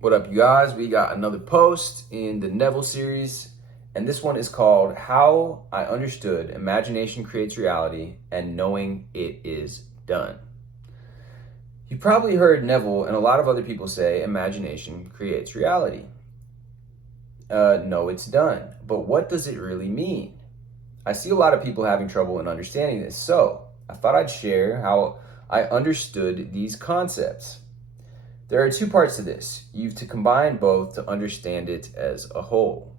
What up, you guys? We got another post in the Neville series, and this one is called How I Understood Imagination Creates Reality and Knowing It Is Done. You probably heard Neville and a lot of other people say imagination creates reality. No, it's done. But what does it really mean? I see a lot of people having trouble in understanding this, so I thought I'd share how I understood these concepts. There are two parts to this. You've to combine both to understand it as a whole.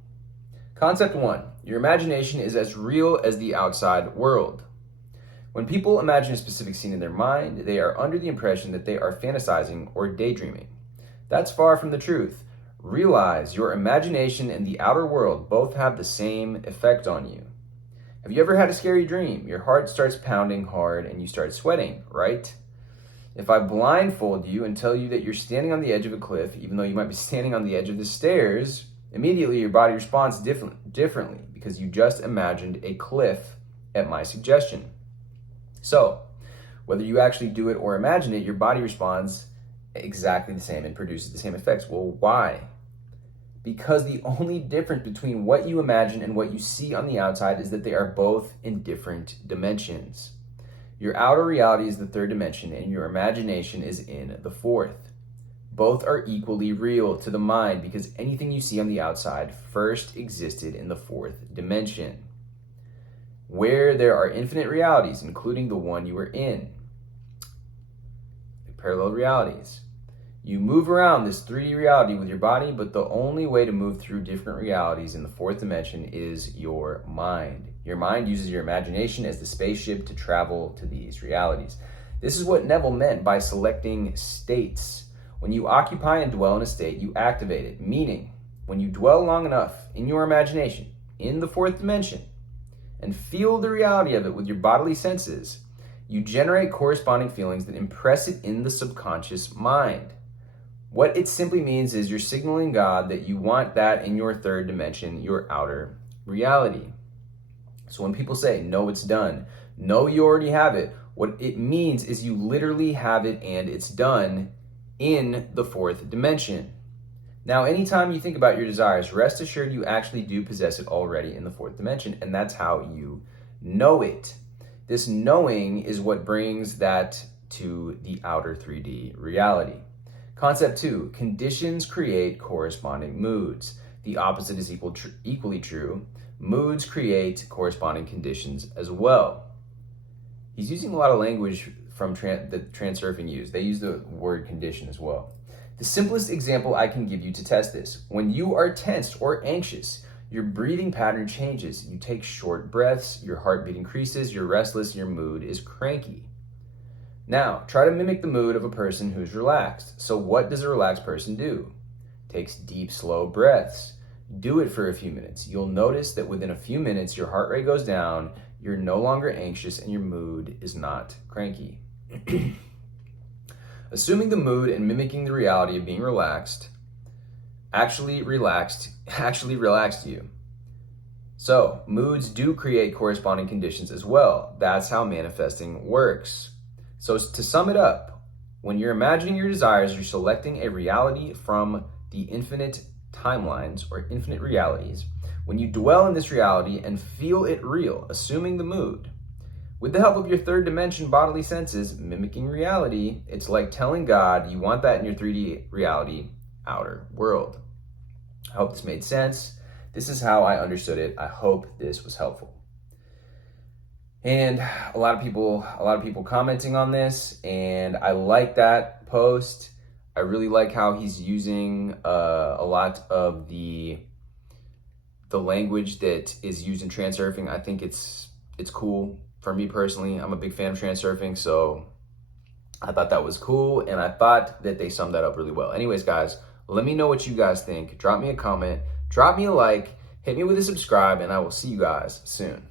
Concept one, your imagination is as real as the outside world. When people imagine a specific scene in their mind, they are under the impression that they are fantasizing or daydreaming. That's far from the truth. Realize your imagination and the outer world both have the same effect on you. Have you ever had a scary dream? Your heart starts pounding hard and you start sweating, right? If I blindfold you and tell you that you're standing on the edge of a cliff, even though you might be standing on the edge of the stairs, immediately your body responds differently because you just imagined a cliff at my suggestion. So, whether you actually do it or imagine it, your body responds exactly the same and produces the same effects. Well, why? Because the only difference between what you imagine and what you see on the outside is that they are both in different dimensions. Your outer reality is the third dimension, and your imagination is in the fourth. Both are equally real to the mind because anything you see on the outside first existed in the fourth dimension, where there are infinite realities, including the one you are in. Parallel realities. You move around this 3D reality with your body, but the only way to move through different realities in the fourth dimension is your mind. Your mind uses your imagination as the spaceship to travel to these realities. This is what Neville meant by selecting states. When you occupy and dwell in a state, you activate it, meaning when you dwell long enough in your imagination, in the fourth dimension, and feel the reality of it with your bodily senses, you generate corresponding feelings that impress it in the subconscious mind. What it simply means is you're signaling God that you want that in your third dimension, your outer reality. So when people say, no, it's done, no, you already have it, what it means is you literally have it and it's done in the fourth dimension. Now, anytime you think about your desires, rest assured you actually do possess it already in the fourth dimension, and that's how you know it. This knowing is what brings that to the outer 3D reality. Concept two, conditions create corresponding moods. The opposite is equally true. Moods create corresponding conditions as well. He's using a lot of language from the Transurfing use. They use the word condition as well. The simplest example I can give you to test this, when you are tensed or anxious, your breathing pattern changes. You take short breaths, your heartbeat increases, you're restless, your mood is cranky. Now, try to mimic the mood of a person who's relaxed. So what does a relaxed person do? Takes deep, slow breaths. Do it for a few minutes. You'll notice that within a few minutes, your heart rate goes down, you're no longer anxious, and your mood is not cranky. Assuming the mood and mimicking the reality of being relaxed actually relaxed you. So, moods do create corresponding conditions as well. That's how manifesting works. So to sum it up, when you're imagining your desires, you're selecting a reality from the infinite timelines or infinite realities. When you dwell in this reality and feel it real, assuming the mood, with the help of your third dimension bodily senses, mimicking reality, it's like telling God you want that in your 3D reality, outer world. I hope this made sense. This is how I understood it. I hope this was helpful. And a lot of people commenting on this, and I like that post. I really like how he's using a lot of the language that is used in Transurfing. I think it's cool. For me personally, I'm a big fan of Transurfing, so I thought that was cool, and I thought that they summed that up really well. Anyways, guys, let me know what you guys think. Drop me a comment, drop me a like, hit me with a subscribe, and I will see you guys soon.